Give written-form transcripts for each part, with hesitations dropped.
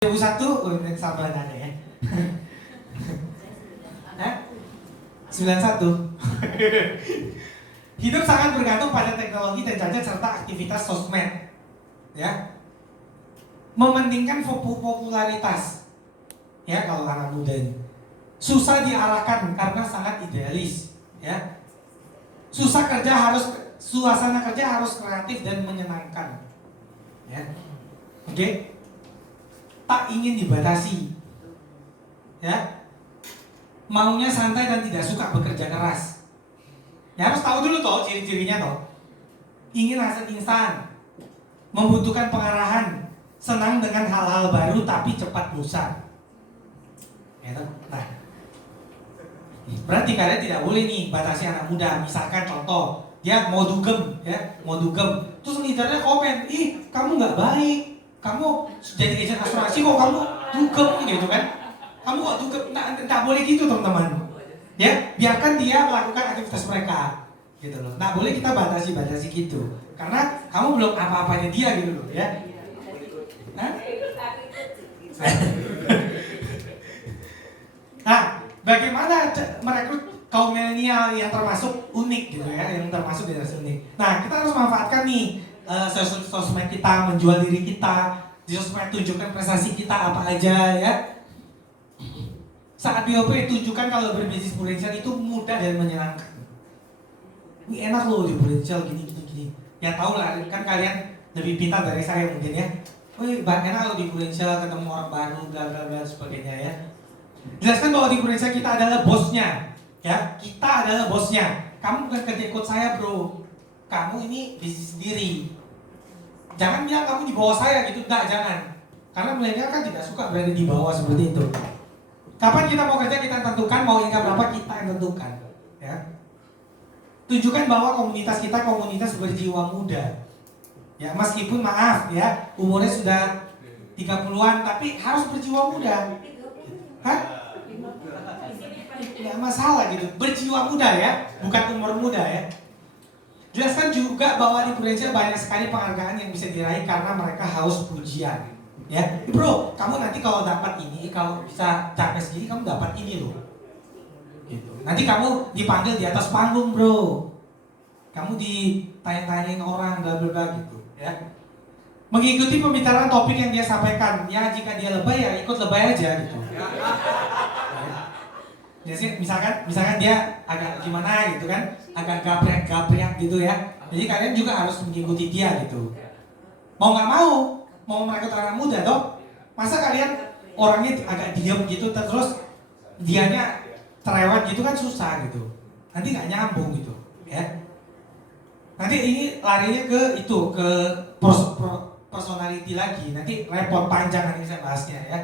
2001, sabar ada ya. 91. Hidup sangat bergantung pada teknologi dan gadget serta aktivitas sosmed. Ya. Mementingkan popularitas. Ya, kalau anak muda ini. Susah diarahkan karena sangat idealis, ya. Suasana kerja harus kreatif dan menyenangkan. Ya. Oke. Tak ingin dibatasi, ya, maunya santai dan tidak suka bekerja keras. Ya harus tahu dulu toh ciri-cirinya toh. Ingin hasil instan, membutuhkan pengarahan, senang dengan hal-hal baru tapi cepat bosan. Ya, nah, berarti kalian tidak boleh nih batasi anak muda. Misalkan contoh, dia mau dugem, terus leadernya komen, ih kamu nggak baik. Kamu jadi agent asuransi kok kamu dugem gitu kan? Kamu kok dugem? Nggak boleh gitu teman-teman. Ya, biarkan dia melakukan aktivitas mereka, gitu loh. Nggak boleh kita batasi gitu, karena kamu belum apa-apanya dia gitu loh, ya. Nah, bagaimana merekrut kaum milenial yang termasuk unik gitu ya, yang termasuk generasi unik. Nah, kita harus manfaatkan nih sosmed kita, menjual diri kita di sosmed, tunjukkan prestasi kita apa aja ya. Saat BOP tunjukkan kalau berbisnis Prudential itu mudah dan menyenangkan. Ini enak loh di Prudential gini. Ya tau lah, kan kalian lebih pintar dari saya mungkin ya. Wih, enak loh di Prudential, ketemu orang baru, bla sebagainya ya. Jelaskan bahwa di Prudential kita adalah bosnya, ya. Kita adalah bosnya. Kamu bukan kerja ikut saya bro. Kamu ini bisnis sendiri. Jangan bilang kamu di bawah saya gitu, enggak, jangan. Karena milenial kan tidak suka berada di bawah seperti itu. Kapan kita mau kerja kita tentukan, mau income berapa kita yang tentukan, ya. Tunjukkan bahwa komunitas kita komunitas berjiwa muda. Ya, meskipun maaf ya, umurnya sudah 30-an tapi harus berjiwa muda. Hah? Tidak masalah gitu, berjiwa muda ya, bukan umur muda ya. Jelaskan juga bahwa di Prudential banyak sekali penghargaan yang bisa diraih karena mereka haus pujian. Ya, bro, kamu nanti kalau dapat ini, kalau bisa capai segini, kamu dapat ini loh. Gitu. Nanti kamu dipanggil di atas panggung, bro. Kamu ditanya-tanyain orang, bla gitu. Ya. Mengikuti pembicaraan topik yang dia sampaikan. Ya, jika dia lebay ya ikut lebay aja gitu. Jadi misalkan dia agak gimana gitu kan, agak gapriak gitu ya. Jadi kalian juga harus mengikuti dia gitu. Mau nggak mau merekrut anak muda toh. Masa kalian orangnya agak diam gitu terus dianya cerewet gitu kan susah gitu. Nanti nggak nyambung gitu, ya. Nanti ini larinya ke personality lagi. Nanti repot panjang nanti saya bahasnya ya.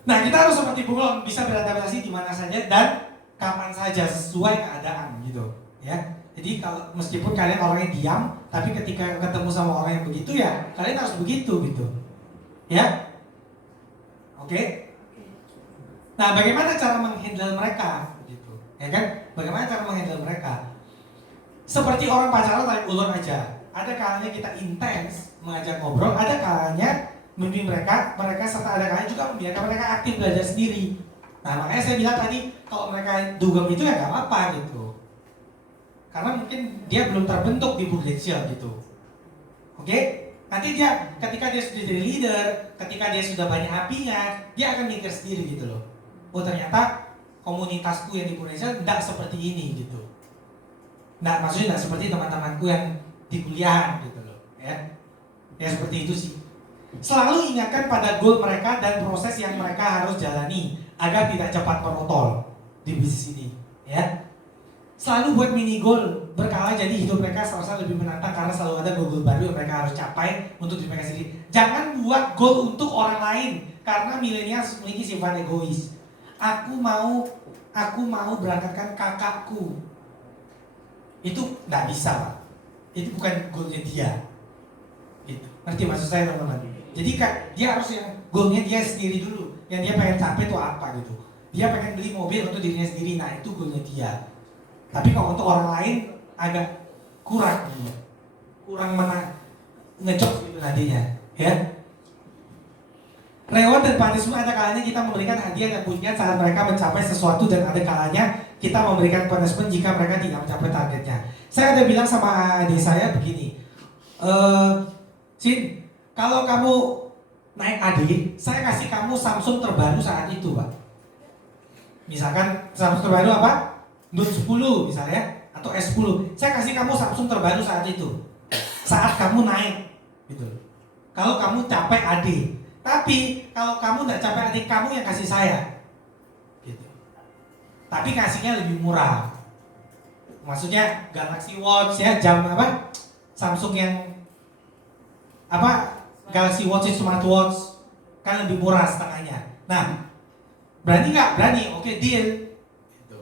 Nah, kita harus seperti bunglon, bisa beradaptasi di mana saja dan kapan saja sesuai keadaan gitu, ya. Jadi kalau meskipun kalian orangnya diam, tapi ketika ketemu sama orang yang begitu ya, kalian harus begitu gitu. Ya. Oke. Nah, bagaimana cara menghandle mereka gitu? Ya kan? Bagaimana cara menghandle mereka? Seperti orang pacaran tarik ulur aja. Ada kalanya kita intens mengajak ngobrol, ada kalanya mimpi mereka serta ada kalanya juga membiarkan mereka aktif belajar sendiri. Nah, makanya saya bilang tadi kalau mereka dugem itu ya nggak apa-apa gitu. Karena mungkin dia belum terbentuk di Prudential gitu. Oke? Nanti dia ketika dia sudah jadi leader, ketika dia sudah banyak apinya, dia akan mikir sendiri gitu loh. Oh, ternyata komunitasku yang di Prudential tidak seperti ini gitu. Nah, maksudnya tidak seperti teman-temanku yang di kuliah gitu loh, ya. Ya seperti itu sih. Selalu ingatkan pada goal mereka dan proses yang mereka harus jalani agar tidak cepat merotol di bisnis ini, ya. Selalu buat mini goal berkala, jadi hidup mereka serasa lebih menantang karena selalu ada goal baru yang mereka harus capai untuk diri mereka sendiri. Jangan buat goal untuk orang lain karena milenial memiliki sifat egois. Aku mau berangkatkan kakakku. Itu nggak bisa, Pak. Itu bukan goalnya dia. Gitu. Ngerti maksud saya teman-teman? Jadi dia harus yang goalnya dia sendiri dulu. Yang dia pengen capai itu apa gitu. Dia pengen beli mobil untuk dirinya sendiri. Nah itu goalnya dia. Tapi kalau untuk orang lain agak kurang gitu. Kurang ngejok gitu nantinya, ya. Reward dan punishment ada kalanya kita memberikan hadiah dan pujian saat mereka mencapai sesuatu, dan ada kalanya kita memberikan punishment jika mereka tidak mencapai targetnya. Saya ada bilang sama adik saya begini, Sin, kalau kamu naik adik, saya kasih kamu Samsung terbaru saat itu, Pak. Misalkan Samsung terbaru apa? Note 10 misalnya, atau S10. Saya kasih kamu Samsung terbaru saat itu, saat kamu naik, gitu. Kalau kamu capai adik. Tapi kalau kamu tidak capai adik, kamu yang kasih saya, gitu. Tapi kasihnya lebih murah. Maksudnya Galaxy Watch ya, jam apa? Samsung yang apa? Galaxy Watch, smartwatch kan lebih murah setengahnya. Nah, berani nggak? Berani. Oke, deal. Gitu.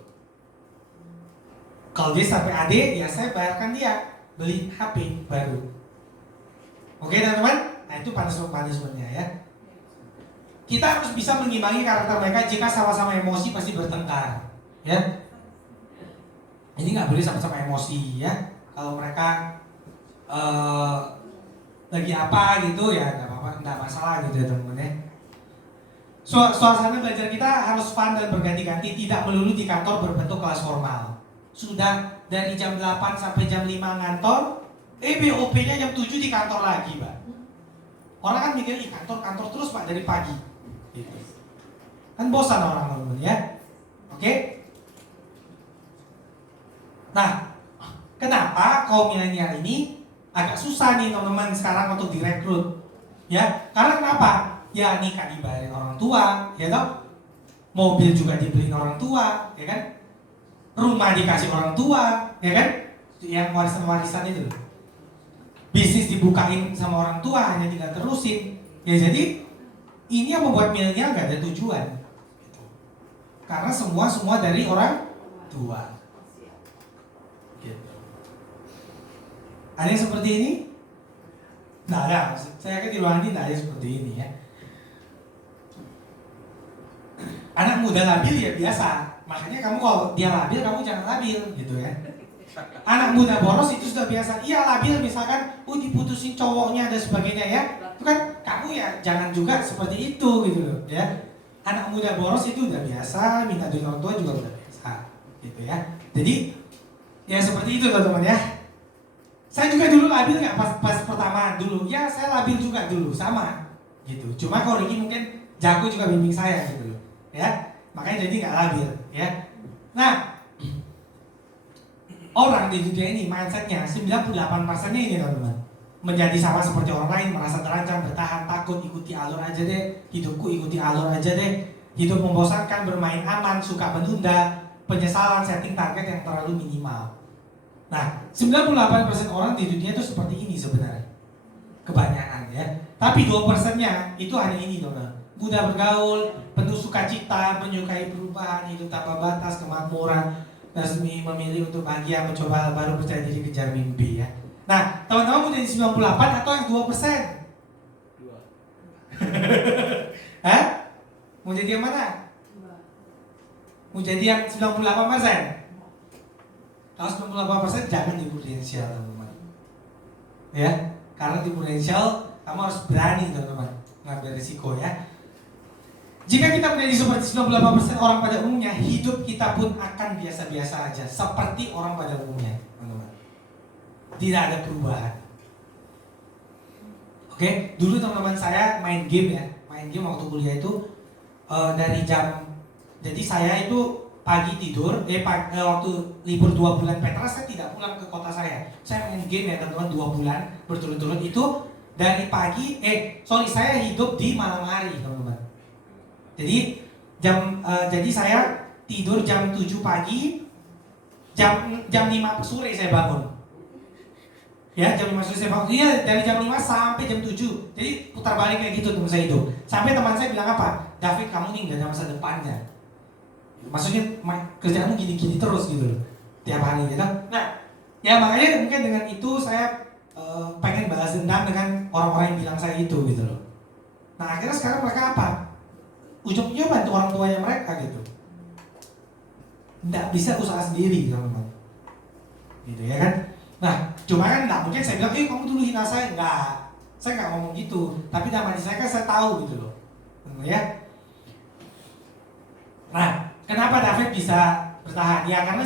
Kalau dia sampai adik, ya saya bayarkan dia beli HP baru. Oke teman-teman? Nah itu punishment-punishmentnya ya. Kita harus bisa mengimbangi karakter mereka. Jika sama-sama emosi pasti bertengkar, ya. Ini nggak boleh sama-sama emosi, ya. Kalau mereka lagi apa gitu ya nggak apa-apa, nggak masalah gitu ya teman-teman ya. Suasana belajar kita harus fun dan berganti-ganti, tidak melulu di kantor berbentuk kelas formal. Sudah dari jam 8 sampai jam 5 ngantor, BOP-nya jam 7 di kantor lagi, Pak. Orang kan mikir, kantor terus Pak dari pagi. Gitu. Kan bosan orang teman-teman ya. Oke? Nah, kenapa kaum milenial ini agak susah nih teman-teman sekarang untuk direkrut? Ya, karena kenapa? Ya nikah dibayarin orang tua, ya toh? Mobil juga dibeliin orang tua, ya kan? Rumah dikasih orang tua, ya kan? Yang warisan-warisan itu loh. Bisnis dibukain sama orang tua, hanya tinggal terusin. Ya jadi ini yang membuat milenial gak ada tujuan. Karena semua dari orang tua. Gitu. Ada yang seperti ini? Nggak ada. Saya yakin di luar ini nggak ada seperti ini ya. Anak muda labil ya biasa. Makanya kamu kalau dia labil, kamu jangan labil gitu ya. Anak muda boros itu sudah biasa. Iya labil misalkan, diputusin cowoknya dan sebagainya ya. Itu kan kamu ya jangan juga seperti itu gitu loh ya. Anak muda boros itu udah biasa, minta duit orang tua juga udah biasa gitu ya. Jadi ya seperti itu teman-teman ya. Saya juga dulu labil nggak pas pertama dulu. Ya saya labil juga dulu sama gitu. Cuma kalau Ricky mungkin jago juga bimbing saya gitu loh ya. Makanya jadi nggak labil ya. Nah, orang di dunia ini mindsetnya 98%-nya ini teman-teman, menjadi sama seperti orang lain, merasa terancam, bertahan, takut, ikuti alur aja deh, hidupku ikuti alur aja deh, hidup membosankan, bermain aman, suka menunda, penyesalan, setting target yang terlalu minimal. Nah, 98% orang di dunia itu seperti ini sebenarnya, kebanyakan ya. Tapi 2%-nya itu hanya ini teman-teman, mudah bergaul, penuh sukacita, menyukai perubahan, hidup tanpa batas, kemakmuran, resmi, memilih untuk bahagia, mencoba hal baru, percaya diri, kejar mimpi ya. Nah, teman-teman mau jadi 98 atau yang 2%? 2. Hah? Mau jadi yang mana? 2. Mau jadi yang 98%? Kalau 98% jangan di prudensial teman-teman. Ya, karena di prudensial kamu harus berani teman-teman mengambil risiko ya. Jika kita menjadi seperti 98% orang pada umumnya, hidup kita pun akan biasa-biasa aja, seperti orang pada umumnya, teman-teman. Tidak ada perubahan. Oke, dulu teman-teman saya main game ya, main game waktu kuliah itu dari jam, jadi saya itu pagi tidur, waktu libur 2 bulan Petra saya tidak pulang ke kota saya main game ya teman-teman 2 bulan berturut-turut itu dari pagi, saya hidup di malam hari teman-teman. Jadi jadi saya tidur jam 7 pagi, jam 5 sore saya bangun. Ya, jam 5 sore saya bangun. Iya, dari jam 5 sampai jam 7. Jadi putar balik kayak gitu teman saya itu. Sampai teman saya bilang apa? David, kamu nih gak ada masa depannya. Maksudnya kerjaanmu gini-gini terus gitu loh. Tiap hari gitu. Nah, ya makanya mungkin dengan itu saya pengen balas dendam dengan orang-orang yang bilang saya itu gitu loh. Nah, akhirnya sekarang mereka apa? Ujungnya bantu orang tuanya mereka gitu. Nggak bisa usaha sendiri teman-teman. Gitu ya kan. Nah cuma kan nggak mungkin saya bilang kamu dulu hina saya. Nggak, saya nggak ngomong gitu. Tapi dalam hati saya kan saya tahu gitu loh. ya. Nah, kenapa David bisa bertahan? Ya karena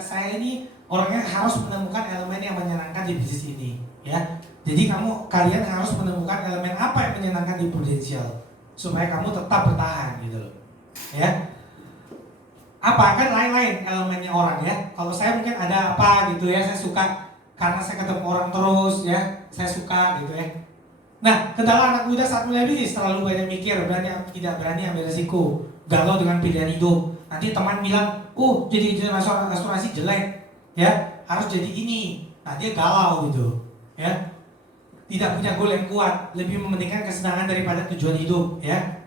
saya ini orangnya harus menemukan elemen yang menyenangkan di bisnis ini, ya. Jadi kalian harus menemukan elemen apa yang menyenangkan di Prudential supaya kamu tetap bertahan gitu loh, ya. Apa kan lain-lain elemennya orang ya. Kalau saya mungkin ada apa gitu ya, saya suka karena saya ketemu orang terus ya, saya suka gitu ya. Nah, kendala anak muda saat mulai bisnis terlalu banyak mikir, tidak berani ambil resiko, galau dengan pilihan hidup. Nanti teman bilang, oh jadi asuransi jelek, ya harus jadi ini. Nah dia galau gitu, ya. Tidak punya goal yang kuat, lebih mementingkan kesenangan daripada tujuan hidup, ya.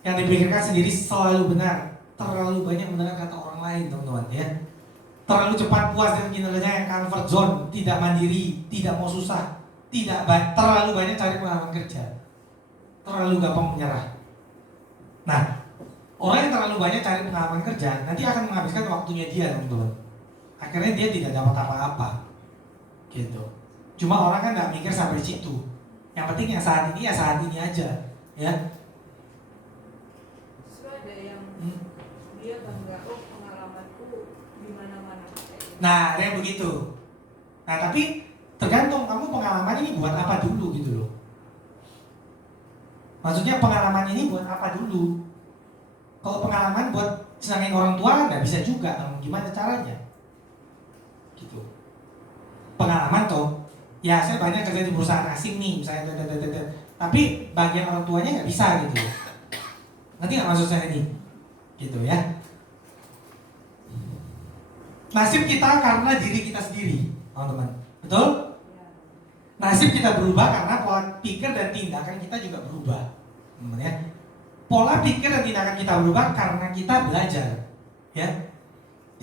Yang dipikirkan sendiri selalu benar, terlalu banyak mendengar kata orang lain, teman-teman, ya. Terlalu cepat puas dengan kinerjanya yang comfort zone, tidak mandiri, tidak mau susah, terlalu banyak cari pengalaman kerja, terlalu gampang menyerah. Nah, orang yang terlalu banyak cari pengalaman kerja nanti akan menghabiskan waktunya dia, teman-teman. Akhirnya dia tidak dapat apa-apa, gitu. Cuma orang kan nggak mikir sampai situ. Yang penting yang saat ini ya saat ini aja, ya. Ada yang dia bangga, oh pengalamanku di mana-mana. Nah, ada yang begitu. Nah, tapi tergantung kamu pengalaman ini buat apa dulu gitu loh. Maksudnya pengalaman ini buat apa dulu? Kalau pengalaman buat senangin orang tua nggak bisa juga, gimana caranya? Gitu. Pengalaman toh. Ya saya banyak kerja di perusahaan asing nih, misalnya, tapi bagian orang tuanya nggak bisa gitu. Nanti nggak maksud saya ini, gitu ya. Nasib kita karena diri kita sendiri, teman-teman, betul? Nasib kita berubah karena pola pikir dan tindakan kita juga berubah, teman-teman ya. Pola pikir dan tindakan kita berubah karena kita belajar, ya.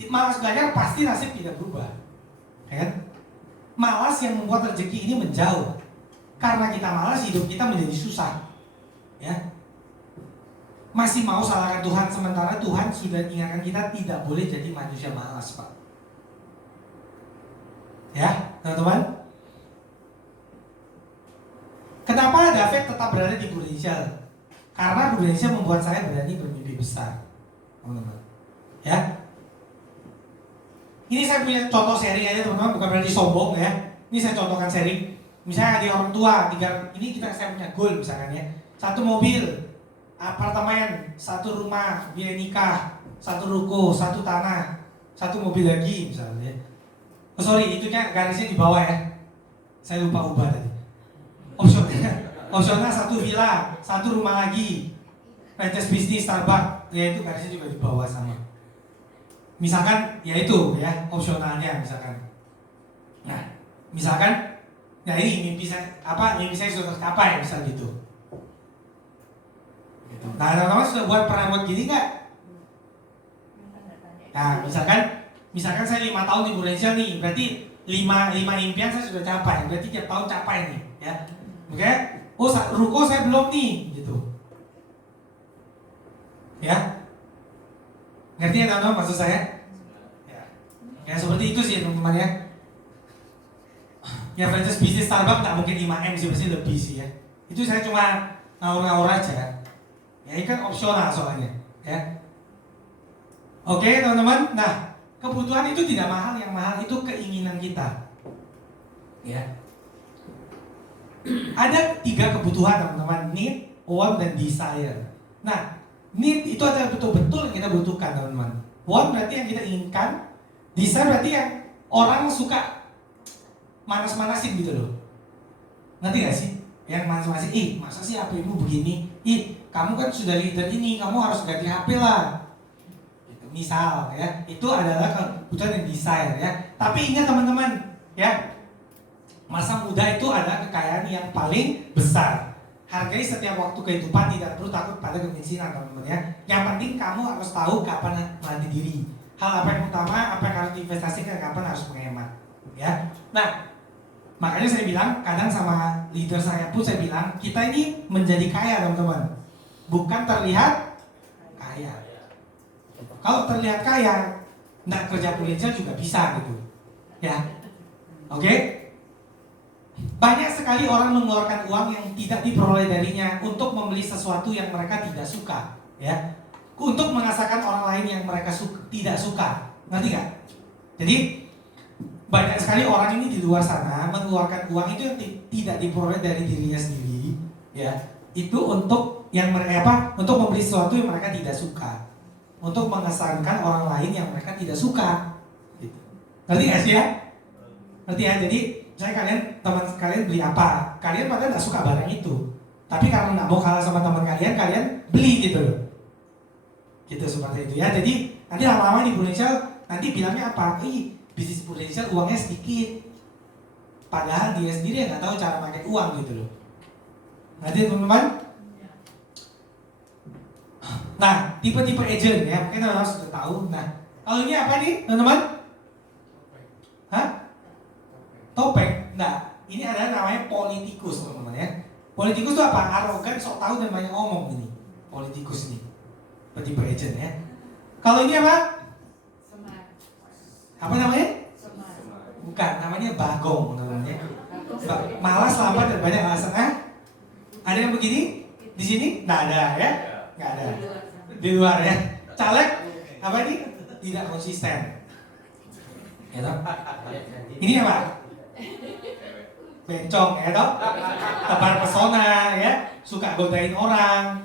Malas belajar pasti nasib tidak berubah, ya kan? Malas yang membuat rezeki ini menjauh. Karena kita malas, hidup kita menjadi susah, ya. Masih mau salahkan Tuhan, sementara Tuhan sudah ingatkan kita tidak boleh jadi manusia malas, Pak. Ya, teman-teman. Kenapa David tetap berada di Prudential? Karena Prudential membuat saya berani bermimpi besar, teman-teman. Ya. Ini saya punya contoh sharing aja, teman-teman, bukan berarti sombong ya. Ini saya contohkan sharing. Misalnya ada orang tua, saya punya goal misalkan ya. 1 mobil, apartemen, 1 rumah, biaya nikah, 1 ruko, 1 tanah, 1 mobil lagi misalnya. Oh sorry, itu kan garisnya di bawah ya. Saya lupa ubah tadi. Opsional 1 villa, 1 rumah lagi, franchise bisnis Starbucks, ya itu garisnya juga di bawah sama. Misalkan ya itu ya opsionalnya misalkan. Nah, misalkan ya ini mimpi saya sudah tercapai misal gitu. Nah, teman-teman sudah pernah buat gini nggak? Nah, misalkan saya 5 tahun di Prudential nih, berarti 5 impian saya sudah capai, berarti tiap tahun capai nih, ya. Oke? Oh, ruko saya belum nih, gitu. Ya. Ngerti ya teman-teman maksud saya? Ya seperti itu sih teman-teman ya. Ya franchise bisnis Starbucks nggak mungkin 5M sih, pasti lebih sih ya. Itu saya cuma ngawur-ngawur aja. Ya ini kan opsional soalnya, ya. Oke teman-teman. Nah, kebutuhan itu tidak mahal, yang mahal itu keinginan kita. Ya. Ada 3 kebutuhan teman-teman, need, want, dan desire. Nah, need itu adalah betul-betul yang kita butuhkan teman-teman. Want berarti yang kita inginkan, desire berarti yang orang suka manas-manasin gitu loh. Ngerti gak sih? Yang manas-manasin, masa sih HP-mu begini? Kamu kan sudah leader ini, kamu harus ganti HP lah. Gitu. Misal ya, itu adalah kebutuhan yang desire ya. Tapi ingat teman-teman, ya. Masa muda itu adalah kekayaan yang paling besar. Hargai setiap waktu kehidupan, tidak perlu takut pada kemiskinan teman-teman ya. Yang penting kamu harus tahu kapan melatih diri. Hal apa yang utama, apa yang harus diinvestasikan, kapan harus menghemat. Ya. Nah, makanya saya bilang, kadang sama leader saya pun saya bilang, kita ini menjadi kaya teman-teman, bukan terlihat kaya. Kalau terlihat kaya, nggak kerja Prudential juga bisa gitu. Ya. Oke? Banyak sekali orang mengeluarkan uang yang tidak diperoleh darinya untuk membeli sesuatu yang mereka tidak suka, ya. Untuk merasakan orang lain yang mereka tidak suka, ngerti nggak? Jadi banyak sekali orang ini di luar sana mengeluarkan uang itu yang tidak diperoleh dari dirinya sendiri, ya. Itu untuk yang mereka untuk membeli sesuatu yang mereka tidak suka, untuk mengesankan orang lain yang mereka tidak suka. Gitu. Ngerti nggak sih ya? Ngerti ya? Jadi saya teman kalian beli apa? Kalian padahal nggak suka barang itu, tapi karena nggak mau kalah sama teman kalian beli gitu loh. Gitu seperti itu ya. Jadi nanti lama-lama di Prudential nanti bilangnya apa? Bisnis Prudential uangnya sedikit. Padahal dia sendiri nggak tahu cara pakai uang gitu loh. Nanti teman-teman. Nah, tipe-tipe agent ya, mungkin teman-teman sudah tahu. Nah, kalau ini apa nih, teman-teman? Hah? Topeng. Nah, ini adalah namanya politikus, teman-teman ya. Politikus itu apa? Arogan, sok tahu dan banyak ngomong ini. Politikus ini. Tipe agent ya. Kalau ini apa? Semar. Apa namanya? Semar. Bukan, namanya bagong namanya. Malas, lambat dan banyak alasan. Ada yang begini? Di sini? Nggak ada ya? Nggak ada. Di luar ya. Caleg apa ini? Tidak konsisten. Ya toh? Ini apa? Bencong ya toh? Tebar pesona ya. Suka godain orang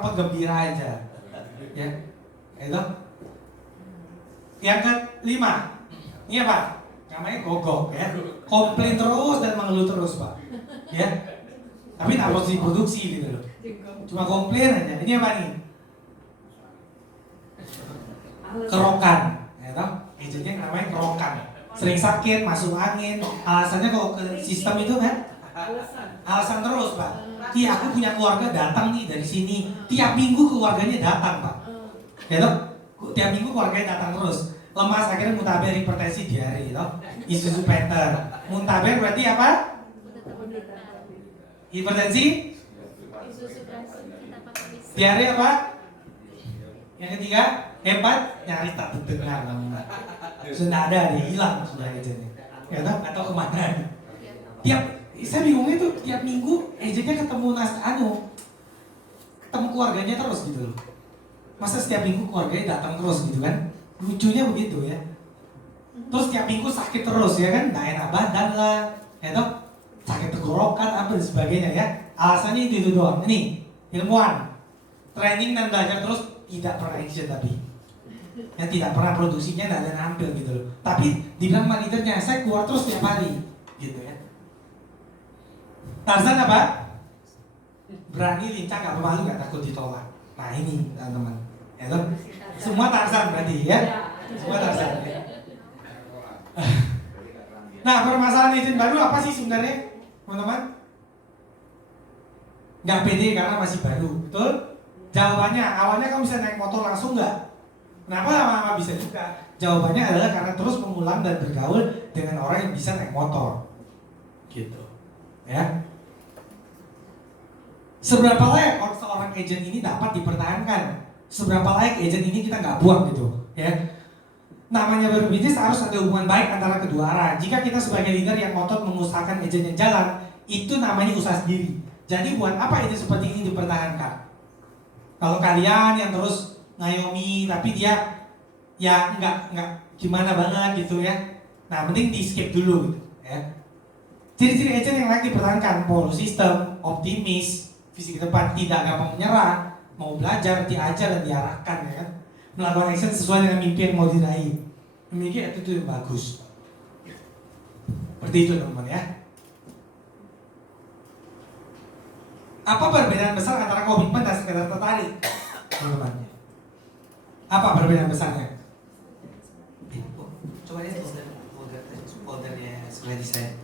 penggembira aja. Ya. Itu. Yang kelima. Ini apa? Namanya gogok ya. Komplain terus dan mengeluh terus, Pak. Ya. Tapi nggak harus diproduksi gitu loh. Cuma komplain aja. Ini apa nih? Kerokan, ya toh? Agentnya namanya kerokan. Sering sakit, masuk angin. Alasannya kalau ke sistem itu kan? Alasan terus, Pak. Aku punya keluarga datang nih dari sini. Tiap minggu keluarganya datang, Pak. Ya toh? Tiap minggu keluarganya datang terus. Lemas akhirnya muntaber, hipertensi, diare, toh? Isuzu Panther. Muntaber berarti apa? Hipertensi? Diare apa? Yang ketiga, hebat, nyaris tak terdengar. Sudah ada, dia hilang sudah agentnya. Ya toh? Atau kemana? Saya bingungnya tuh tiap minggu agentnya ketemu ketemu keluarganya terus gitu loh. Masa setiap minggu keluarganya datang terus gitu kan? Lucunya begitu ya. Terus tiap minggu sakit terus ya kan? Nggak enak badan lah, ya toh? Sakit tenggorokan apa dan sebagainya ya. Alasannya itu doang. Ini ilmuwan, training dan belajar terus, tidak pernah action tapi. Yang tidak pernah produksinya nggak ada nampil gitu loh. Tapi dibilang manajernya, saya keluar terus tiap hari gitu ya. Tarzan apa? Berani, lincah, gak pemalu, gak takut ditolak. Nah ini teman-teman, ya toh? Semua Tarzan berarti ya. Semua Tarzan ya. Nah, permasalahan agent baru apa sih sebenarnya, teman-teman? Gak pede karena masih baru, betul? Jawabannya, awalnya kamu bisa naik motor langsung nggak? Kenapa lama-lama bisa juga? Jawabannya adalah karena terus mengulang dan bergaul dengan orang yang bisa naik motor. Gitu. Ya. Seberapa layak seorang agent ini dapat dipertahankan? Seberapa layak agent ini kita nggak buang gitu, ya? Namanya berbisnis harus ada hubungan baik antara kedua arah. Jika kita sebagai leader yang ngotot mengusahakan agent yang jalan, itu namanya usaha sendiri. Jadi buat apa agent seperti ini dipertahankan? Kalau kalian yang terus ngayomi tapi dia ya nggak gimana banget gitu ya, nah mending di skip dulu gitu, ya. Ciri-ciri agent yang layak dipertahankan: power system, optimis, visi ke depan, tidak gampang menyerah, mau belajar, diajar dan diarahkan, ya kan? Melakukan action sesuai dengan mimpi yang mau diraih, memiliki attitude yang bagus. Seperti itu teman-teman ya. Apa perbedaan besar antara komitmen dan sekedar tertarik, teman-teman? Apa perbedaan besarnya? Coba lihat foldernya sebelah saya.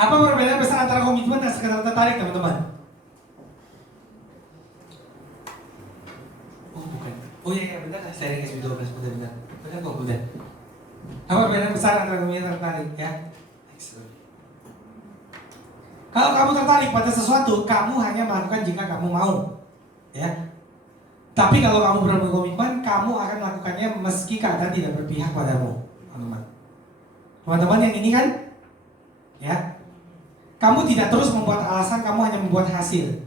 Apa perbedaan besar antara komitmen dan sekedar tertarik, teman-teman? Oh bukan. Oh iya benar, saya kasih 12 benar. Benar kok benar. Apa perbedaan besar antara komitmen dan tertarik ya? Excellent. Kalau kamu tertarik pada sesuatu, kamu hanya melakukan jika kamu mau, ya. Tapi kalau kamu berkomitmen, kamu akan melakukannya meski keadaan tidak berpihak padamu, teman-teman. Teman-teman yang ini kan Ya. Kamu tidak terus membuat alasan, kamu hanya membuat hasil.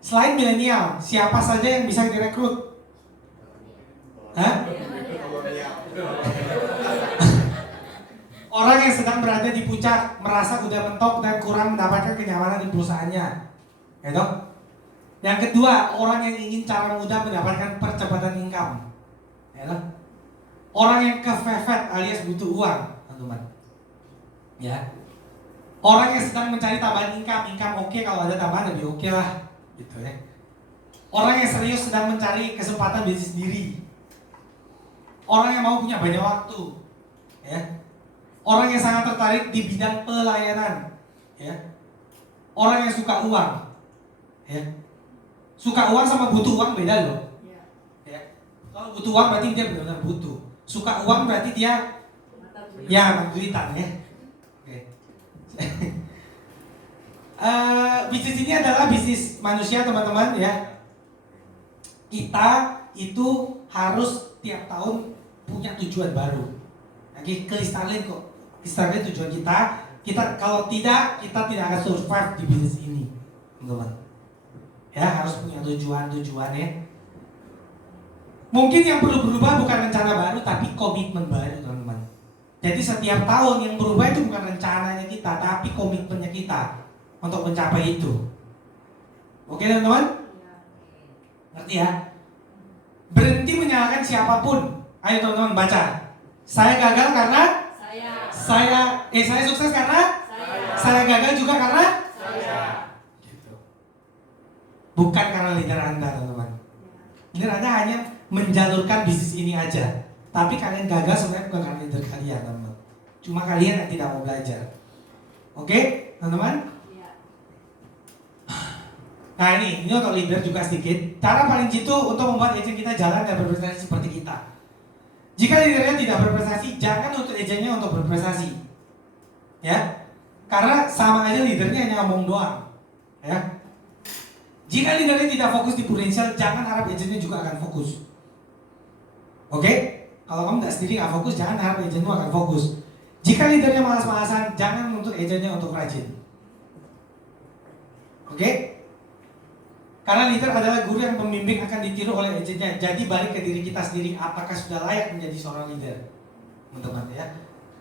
Selain milenial, siapa saja yang bisa direkrut? Hah? Orang yang sedang berada di puncak, merasa udah mentok dan kurang mendapatkan kenyamanan di perusahaannya. Gitu? Yang kedua, orang yang ingin cara mudah mendapatkan percepatan income. Gitu? Orang yang kefefet alias butuh uang, teman-teman. Ya. Orang yang sedang mencari tambahan income oke, kalau ada tambahan lebih oke lah. Gitu ya. Orang yang serius sedang mencari kesempatan bisnis sendiri. Orang yang mau punya banyak waktu. Ya. Orang yang sangat tertarik di bidang pelayanan, ya. Orang yang suka uang, ya. Suka uang sama butuh uang beda loh. Ya. Kalau butuh uang berarti dia benar-benar butuh. Suka uang berarti dia ya duitan ya. Oke. Bisnis ini adalah bisnis manusia teman-teman ya. Kita itu harus tiap tahun punya tujuan baru. Lagi kristalin kok. Kristalin tujuan kita kalau tidak, kita tidak akan survive di bisnis ini, teman-teman. Ya, harus punya tujuan ya. Mungkin yang perlu berubah bukan rencana baru, tapi komitmen baru, teman-teman. Jadi setiap tahun yang berubah itu bukan rencananya kita, tapi komitmennya kita untuk mencapai itu. Oke, teman-teman? Ngerti ya? Berhenti menyalahkan siapapun. Ayo teman-teman baca. Saya gagal karena saya sukses karena saya gagal juga karena gitu. Bukan karena leader Anda, teman-teman. Leader Anda hanya menjalurkan bisnis ini aja. Tapi kalian gagal sebenarnya bukan karena leader kalian, teman-teman. Cuma kalian yang tidak mau belajar. Oke, teman-teman? Nah ini untuk leader juga sedikit. Cara paling jitu untuk membuat agent kita jalan dan berprestasi seperti kita. Jika leadernya tidak berprestasi, jangan untuk agennya untuk berprestasi. Ya, karena sama aja leadernya hanya ngomong doang. Ya. Jika leadernya tidak fokus di potensial, jangan harap agennya juga akan fokus. Oke? Kalau kamu tidak sendiri nggak fokus, jangan harap agenmu akan fokus. Jika leadernya malas-malasan, jangan menuntut agennya untuk rajin. Oke? Karena leader adalah guru yang pembimbing akan ditiru oleh agennya. Jadi balik ke diri kita sendiri, apakah sudah layak menjadi seorang leader, teman-teman ya?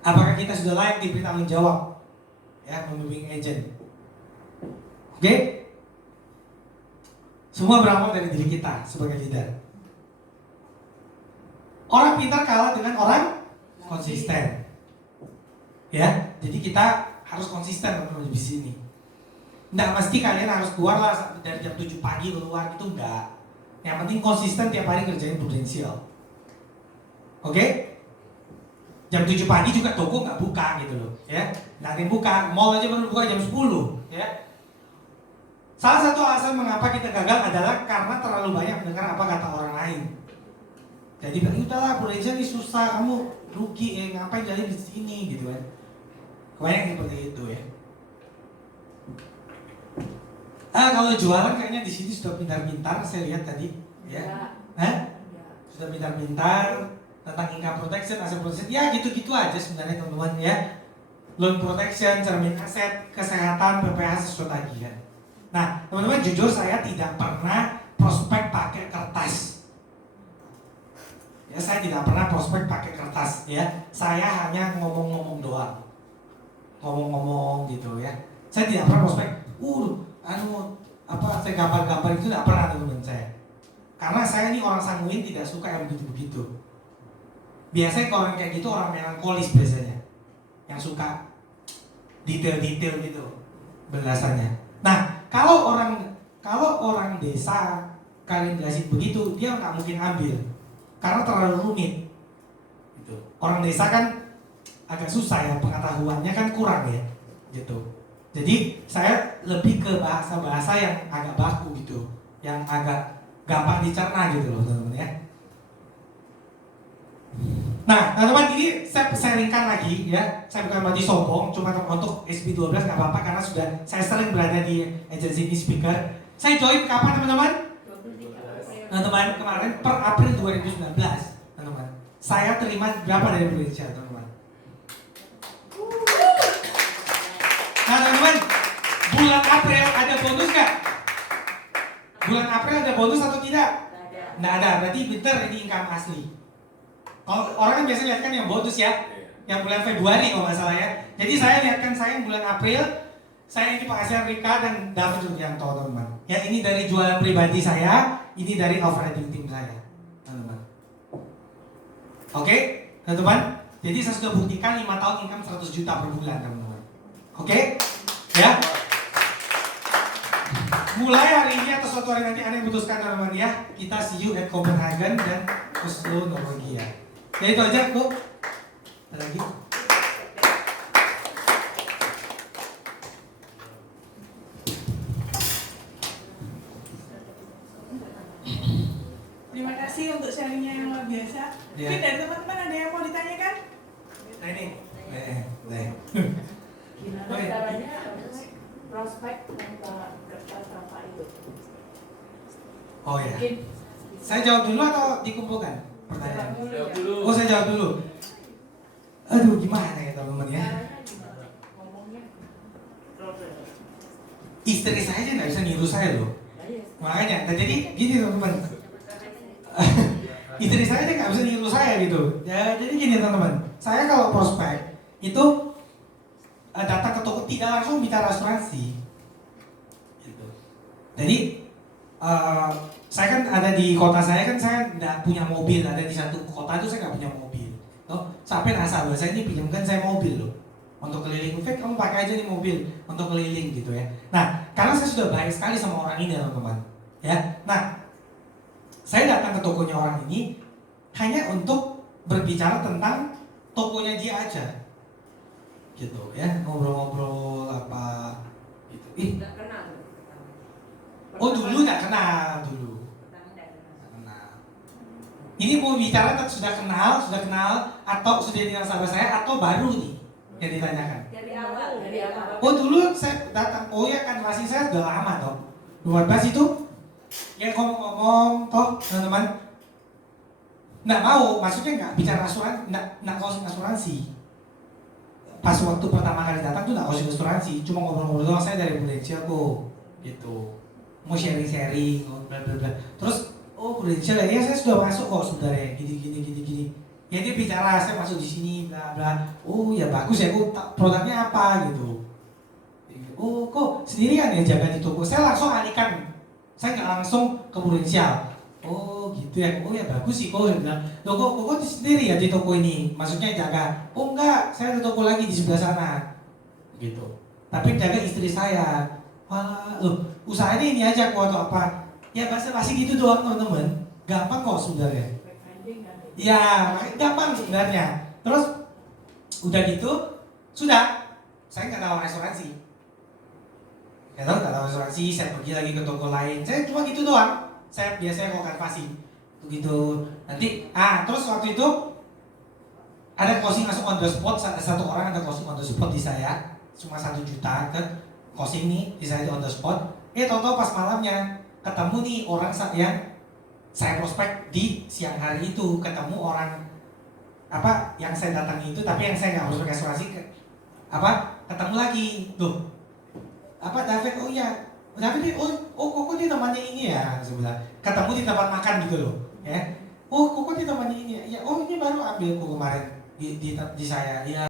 Apakah kita sudah layak diberi tanggung jawab, ya, membimbing agent? Oke? Semua berawal dari diri kita sebagai leader. Orang pintar kalah dengan orang konsisten, ya. Jadi kita harus konsisten teman-teman di sini. Nggak mesti kalian harus keluar lah dari jam 7 pagi keluar, itu enggak. Yang penting konsisten tiap hari kerjain prudensial. Oke? Jam 7 pagi juga toko nggak buka gitu loh, ya. Nggak ada yang buka, mall aja baru buka jam 10, ya. Salah satu alasan mengapa kita gagal adalah karena terlalu banyak mendengar apa kata orang lain. Jadi udahlah prudensial ini susah, kamu rugi, ngapain jadi di sini gitu kan. Kebanyakan seperti itu ya. Kalau jualan kayaknya di sini sudah pintar-pintar, saya lihat tadi, ya. Sudah pintar-pintar tentang income protection, asset protection, ya gitu-gitu aja sebenarnya teman-teman ya. Loan protection, cermin aset, kesehatan, PPh sesuai tagihan. Nah, teman-teman jujur saya tidak pernah prospek pakai kertas. Ya, saya tidak pernah prospek pakai kertas, ya. Saya hanya ngomong-ngomong doang, ngomong-ngomong gitu ya. Saya tidak pernah prospek. Saya gambar-gambar itu tidak pernah teman-teman saya. Karena saya ini orang sanguin, tidak suka yang begitu-begitu. Biasanya kalau yang kayak gitu orang melankolis biasanya, yang suka detail-detail gitu belasannya. Nah, kalau orang desa kalian jelasin begitu, dia nggak mungkin ambil karena terlalu rumit. Gitu. Orang desa kan agak susah ya, pengetahuannya kan kurang ya, gitu. Jadi saya lebih ke bahasa-bahasa yang agak baku gitu, yang agak gampang dicerna gitu loh teman-teman ya. Nah teman-teman ini saya sharingkan lagi ya, saya bukan berarti sombong, cuma untuk SB12 nggak apa-apa karena sudah saya sering berada di agensi ini speaker. Saya join kapan teman-teman? Teman-teman kemarin per April 2019 teman-teman. Saya terima berapa dari Indonesia teman-teman? Nah teman-teman, bulan April ada bonus nggak? Bulan April ada bonus atau tidak? Nggak ada, berarti bener ini income asli. Kalau orang kan biasa lihat kan yang bonus ya, yang bulan Februari kalau nggak salah ya. Jadi saya lihatkan saya yang bulan April, saya ini Pak Asyar Rika dan David Sugianto teman-teman. Ya ini dari jualan pribadi saya, ini dari operating team saya, teman-teman. Oke, teman-teman. Jadi saya sudah buktikan 5 tahun income 100 juta per bulan, teman-teman. Oke, ya. Mulai hari ini atau suatu hari nanti Anda yang putuskan, teman-teman ya. Kita see you at Copenhagen dan Oslo, Norwegia. Jadi itu aja, Bu. Ada lagi? Terima kasih untuk sharingnya yang luar biasa. Ya. Mungkin dari teman-teman ada yang mau ditanyakan? Nah ini. Gimana caranya prospek tanpa kertas tanpa itu? Oh ya. Mungkin Saya jawab dulu atau dikumpulkan pertanyaan? jawab Oh saya jawab dulu. Aduh gimana ya teman-teman ya. Caranya gimana? Ngomongnya problem. Istri saya aja nggak bisa niru saya loh. Iya. Makanya, nah jadi gini teman-teman. Istri saya aja nggak bisa niru saya gitu. Ya jadi gini teman-teman. Saya kalau prospek itu datang ke toko tidak langsung bicara asuransi. Gitu. Jadi saya kan ada di kota saya kan saya nggak punya mobil, ada di satu kota itu saya nggak punya mobil. Loh, sampai nasabah saya ini pinjamkan saya mobil loh untuk keliling. In fact kamu pakai aja nih mobil untuk keliling gitu ya. Nah karena saya sudah baik sekali sama orang ini teman-teman. Ya, nah saya datang ke tokonya orang ini hanya untuk berbicara tentang tokonya dia aja, gitu ya, ngobrol-ngobrol apa gitu. Nggak kenal. Oh dulu nggak kenal dulu. Ini mau bicara sudah kenal atau sudah jadi nasabah saya atau baru nih yang ditanyakan? Dari awal. Dari awal. Oh dulu saya datang, oh ya kan masih saya udah lama toh. 12 itu ya ngomong-ngomong toh teman-teman nggak mau, maksudnya nggak bicara asuransi, nggak closing asuransi. Pas waktu pertama kali datang tuh nggak closing asuransi, cuma ngobrol-ngobrol doang, saya dari Prudential kok, gitu. Mau sharing-sharing, bla bla bla. Terus oh Prudential ya saya sudah masuk kok sebenarnya, gini. Ya dia bicara saya masuk di sini, bla bla. Oh ya bagus ya, kok produknya apa gitu. Oh kok sendirian ya jaga di toko. Saya langsung alihkan, saya nggak langsung ke Prudential. Oh gitu ya, oh ya bagus sih kok. Dia bilang, loh kok sendiri ya di toko ini, maksudnya jaga. Oh enggak, saya ada toko lagi di sebelah sana, gitu. Tapi jaga istri saya. Wah, loh usahanya ini aja kok atau apa? Ya basa-basi gitu doang teman-teman. Gampang kok sebenarnya. Ya, gampang sebenarnya. Terus udah gitu, sudah. Saya nggak tahu asuransi. Nggak tahu asuransi. Saya pergi lagi ke toko lain. Saya cuma gitu doang. Saya biasanya kalau kanvasi begitu nanti terus waktu itu ada closing langsung on the spot, satu orang ada closing on the spot di saya cuma 1 juta ke closing nih di saya on the spot. Tahu-tahu pas malamnya ketemu nih orang yang saya prospek di siang hari itu, ketemu orang apa yang saya datangi itu tapi yang saya nggak prospek asuransi ketemu lagi tuh David, oh iya David, kok dia temannya ini ya sebelah, ketemu di tempat makan gitu loh ya, kok dia temannya ini ya, oh ini baru ambil kok kemarin di saya ya.